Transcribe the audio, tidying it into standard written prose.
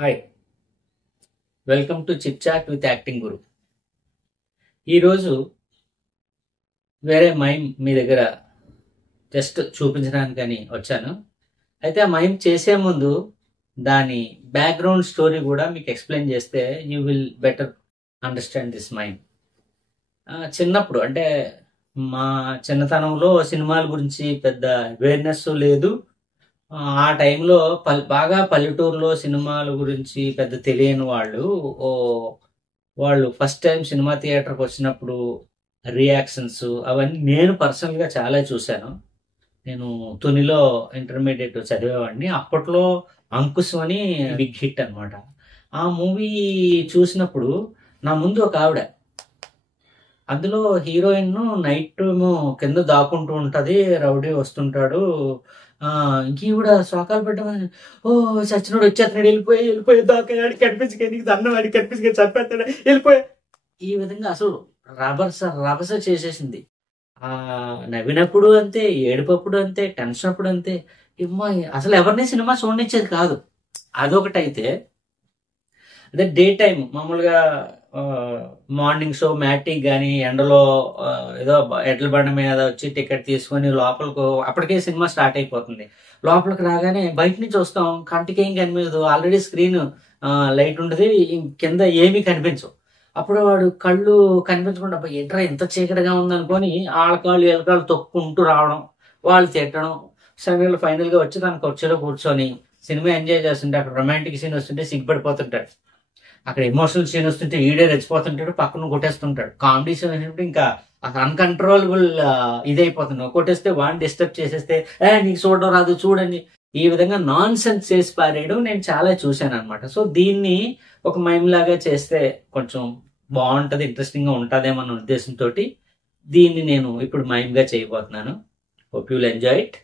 Hi, welcome to chit chat with acting Guru. ఈరోజు వేరే mime మీ దగ్గర జస్ట్ చూపించడానికని వచ్చాను. అయితే ఆ మైమ్ చేసే ముందు దాని బ్యాక్గ్రౌండ్ స్టోరీ కూడా మీకు ఎక్స్ప్లెయిన్ చేస్తే you will better understand this mime. చిన్నప్పుడు అంటే మా చిన్నతనంలో సినిమాల గురించి పెద్ద అవేర్నెస్ లేదు. ఆ టైంలో బాగా పల్లెటూరులో సినిమాల గురించి పెద్ద తెలియని వాళ్ళు ఫస్ట్ టైం సినిమా థియేటర్కి వచ్చినప్పుడు రియాక్షన్స్ అవన్నీ నేను పర్సనల్గా చాలా చూశాను. నేను తునిలో ఇంటర్మీడియట్ చదివేవాడిని. అప్పట్లో అంకుశ్ అని బిగ్ హిట్ అనమాట. ఆ మూవీ చూసినప్పుడు నా ముందు ఒక ఆవిడ, అందులో హీరోయిన్ నైట్ కింద దాక్కుంటూ ఉంటది, రౌడీ వస్తుంటాడు. ఈవిడ శోకాలు పెట్టమని, ఓ సచ్చినోడు వచ్చేస్తున్నాడు, వెళ్ళిపోయి దాకా కనిపించగా, నీకు దండం వాడికి కనిపించగా చంపేస్తాడు, వెళ్ళిపోయా. ఈ విధంగా అసలు రభస చేసేసింది. నవ్వినప్పుడు అంతే, ఏడుపప్పుడు అంతే, టెన్షన్ అప్పుడు అంతే. అసలు ఎవరిని సినిమా చూడనిచ్చేది కాదు. అదొకటైతే అదే డే టైం మామూలుగా మార్నింగ్ షో మ్యాటిక్ కానీ ఎండలో ఏదో ఎడ్ల బండి మీద వచ్చి టికెట్ తీసుకొని లోపలికి, అప్పటికే సినిమా స్టార్ట్ అయిపోతుంది. లోపలికి రాగానే బయట నుంచి వస్తాం, కంటికి ఏం కనిపించదు, ఆల్రెడీ స్క్రీన్ లైట్ ఉంటుంది, కింద ఏమీ కనిపించవు. అప్పుడు వాడు కళ్ళు కనిపించకుండా ఏంట్రా ఇంత చీకటిగా ఉందనుకొని ఆళ్ళకాళ్ళు ఏళ్ళకాళ్ళు తొక్కుంటూ రావడం, వాళ్ళు తిట్టడం. ఫైనల్గా వచ్చి తన కుర్చీలో కూర్చొని సినిమా ఎంజాయ్ చేస్తుంటే అక్కడ రొమాంటిక్ సీన్ వస్తుంటే సిగ్గుపడిపోతుంటాడు, అక్కడ ఎమోషనల్ సీన్ వస్తుంటే ఈడే రెచ్చిపోతుంటాడు, పక్కన కొట్టేస్తుంటాడు. కామెడీ సీన్ వచ్చినప్పుడు ఇంకా అన్కంట్రోలబుల్ ఇదైపోతున్నాడు, కొట్టేస్తే వాడిని డిస్టర్బ్ చేసేస్తే నీకు చూడడం రాదు చూడండి, ఈ విధంగా నాన్ సెన్స్ చేసి పారేయడం నేను చాలా చూశాను అనమాట. సో దీన్ని ఒక మైమ్ లాగా చేస్తే కొంచెం బాగుంటది, ఇంట్రెస్టింగ్ గా ఉంటుందేమన్న ఉద్దేశంతో దీన్ని నేను ఇప్పుడు మైమ్ గా చేయబోతున్నాను. Hope you will enjoy it.